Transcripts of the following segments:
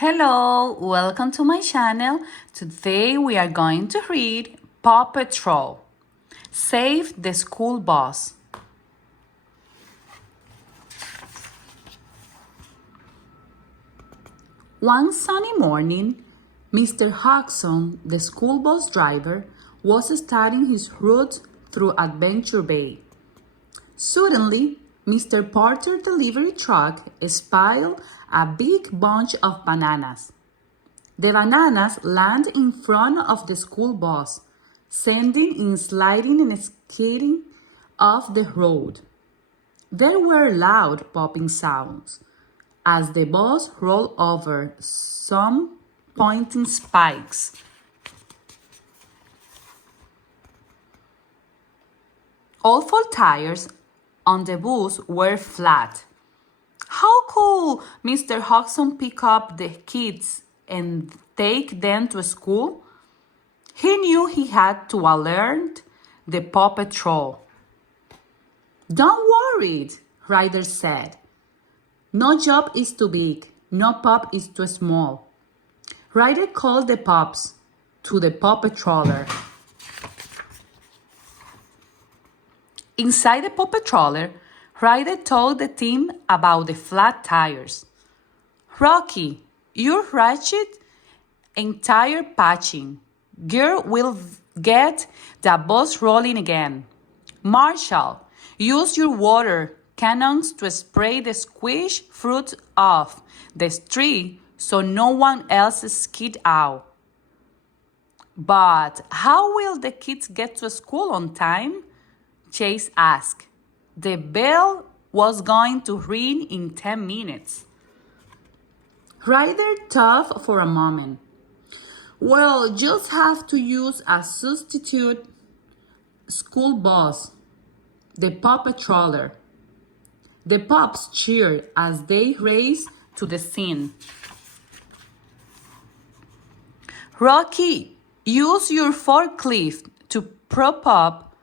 Hello, welcome to my channel. Today we are going to read Paw Patrol. Save the School Bus. One sunny morning, Mr. Hodgson, the school bus driver, was starting his route through Adventure Bay. Suddenly, Mr. Porter's delivery truck spied a big bunch of bananas. The bananas landed in front of the school bus, sending it sliding and skidding off the road. There were loud popping sounds as the bus rolled over some pointing spikes. All four tires on the bus were flat. How could Mr. Hodgson pick up the kids and take them to school? He knew he had to alert the Paw Patrol. Don't worry, Ryder said. No job is too big, no pup is too small. Ryder called the pups to the Paw Patroller. Inside the Paw Patroller, Ryder told the team about the flat tires. Rocky, you're ratchet and tire patching. Gear will get the bus rolling again. Marshall, use your water cannons to spray the squished fruit off the tree so no one else skid out. But how will the kids get to school on time? Chase asked. The bell was going to ring in 10 minutes. Ryder thought for a moment. Well, just have to use a substitute school bus, the Paw Patroller. The pups cheered as they raced to the scene. Rocky, use your forklift to prop up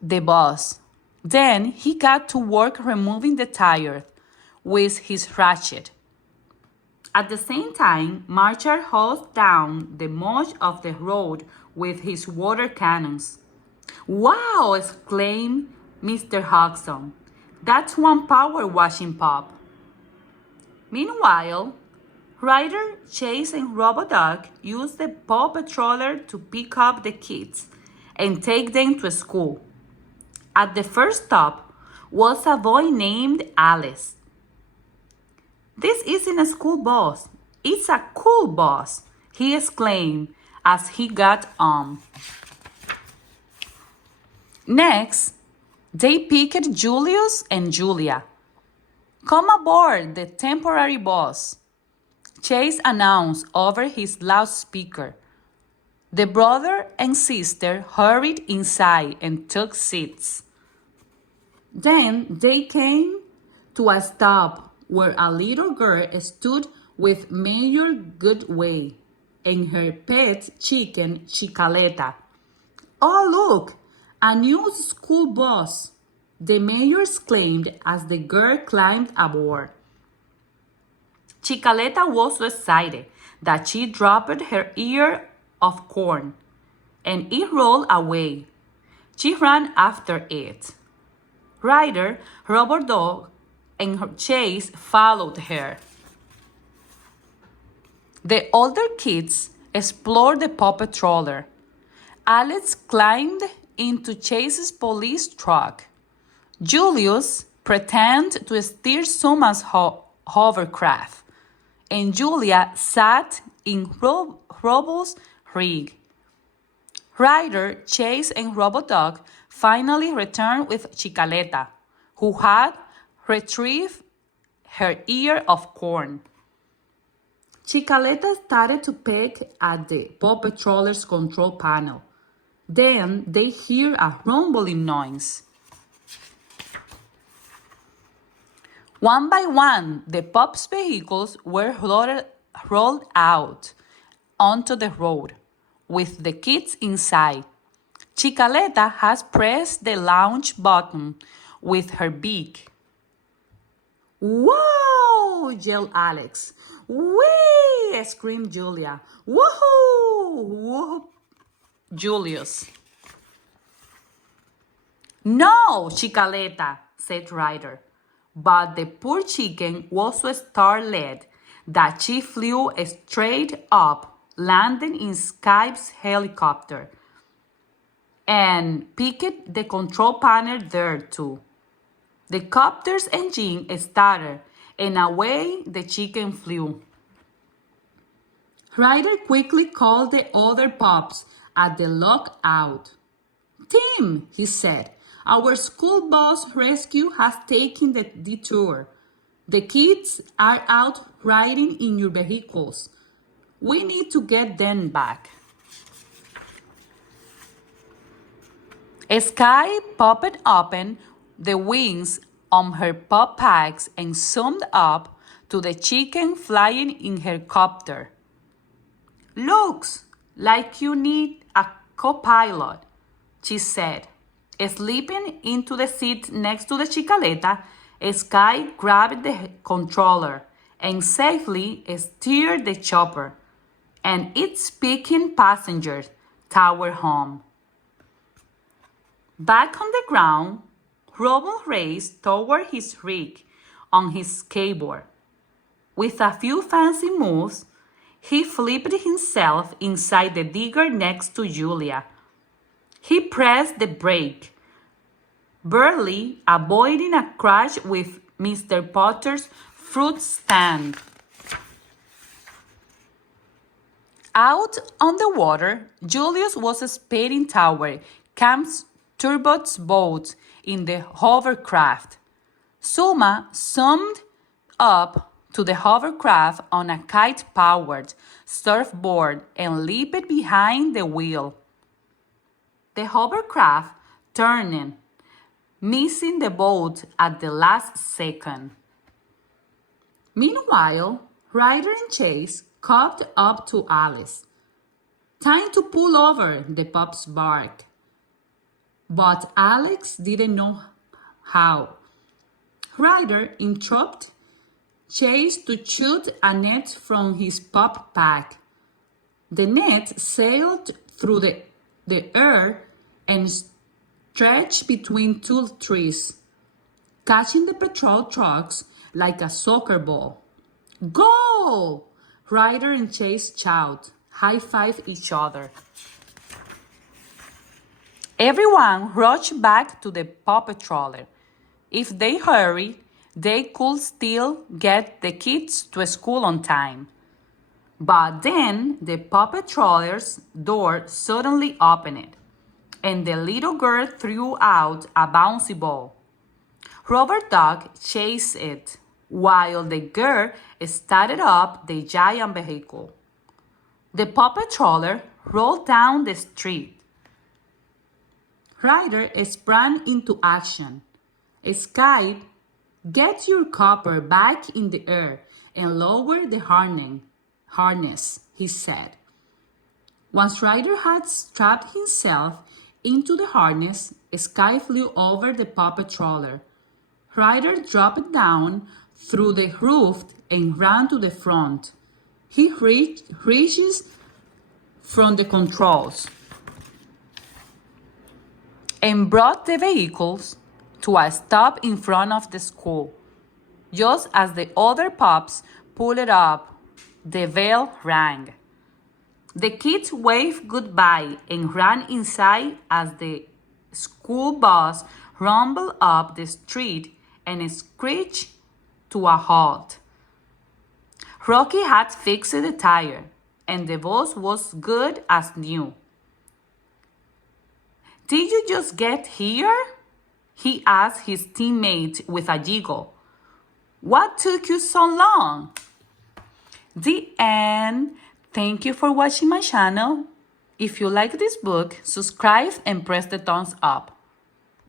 the bus. Then he got to work removing the tires with his ratchet. At the same time, Marshall hosed down the much of the road with his water cannons. Wow! Exclaimed Mr. Hodgson. That's one power washing pup. Meanwhile, Ryder, Chase, and Robodog used the Paw Patroller to pick up the kids and take them to school. At the first stop was a boy named Alex. This isn't a school bus, it's a cool bus, he exclaimed as he got on. Next, they picked Julius and Julia. Come aboard the temporary bus, Chase announced over his loudspeaker. The brother and sister hurried inside and took seats. Then they came to a stop where a little girl stood with Mayor Goodway and her pet chicken, Chicaleta. Oh, look, a new school bus, the mayor exclaimed as the girl climbed aboard. Chicaleta was so excited that she dropped her ear of corn, and it rolled away. She ran after it. Ryder, Robodog, and Chase followed her. The older kids explored the Paw Patroller. Alex climbed into Chase's police truck. Julius pretended to steer Suma's hovercraft, and Julia sat in Robo's rig. Ryder, Chase, and Robodog finally returned with Chicaleta, who had retrieved her ear of corn. Chicaleta started to peck at the Paw Patroller's control panel. Then they heard a rumbling noise. One by one, the pups' vehicles were rolled out onto the road, with the kids inside. Chicaleta has pressed the launch button with her beak. Whoa! yelled Alex. Whee! Screamed Julia. Woohoo! Woohoo! Julius. No, Chicaleta, said Ryder. But the poor chicken was so startled that she flew straight up, landing in Skype's helicopter, and picked the control panel there too. The copter's engine started, and away the chicken flew. Ryder quickly called the other pups at the lookout. Tim, he said, our school bus rescue has taken the detour. The kids are out riding in your vehicles. We need to get them back. Sky popped open the wings on her pup packs and zoomed up to the chicken flying in her copter. Looks like you need a co-pilot, she said. Slipping into the seat next to the Chicaleta, Sky grabbed the controller and safely steered the chopper and its picking passengers toward home. Back on the ground, Rubble raced toward his rig on his skateboard. With a few fancy moves, he flipped himself inside the digger next to Julia. He pressed the brake, barely avoiding a crash with Mr. Potter's fruit stand. Out on the water, Julius was speeding toward Camp Turbot's boat in the hovercraft. Suma zoomed up to the hovercraft on a kite-powered surfboard and leaped behind the wheel. The hovercraft turned, missing the boat at the last second. Meanwhile, Ryder and Chase caught up to Alice. Time to pull over, the pups barked. But Alex didn't know how. Ryder interrupted Chase to shoot a net from his pup pack. The net sailed through the air and stretched between two trees, catching the patrol trucks like a soccer ball. Go! Ryder and Chase shout, high-five each other. Everyone rushed back to the Paw Patroller. If they hurried, they could still get the kids to school on time. But then the Paw Patroller's door suddenly opened, and the little girl threw out a bouncy ball. Rubber Duck chased it, while the girl started up the giant vehicle. The Paw Patroller rolled down the street. Ryder sprang into action. Sky, get your copper back in the air and lower the harness, he said. Once Ryder had strapped himself into the harness, Sky flew over the Paw Patroller. Ryder dropped down through the roof and ran to the front. He reaches from the controls and brought the vehicles to a stop in front of the school. Just as the other pups pulled up, the bell rang. The kids waved goodbye and ran inside as the school bus rumbled up the street and screeched to a halt. Rocky had fixed the tire, and the bus was good as new. Did you just get here? He asked his teammate with a giggle. What took you so long? The end. Thank you for watching my channel. If you like this book, subscribe and press the thumbs up.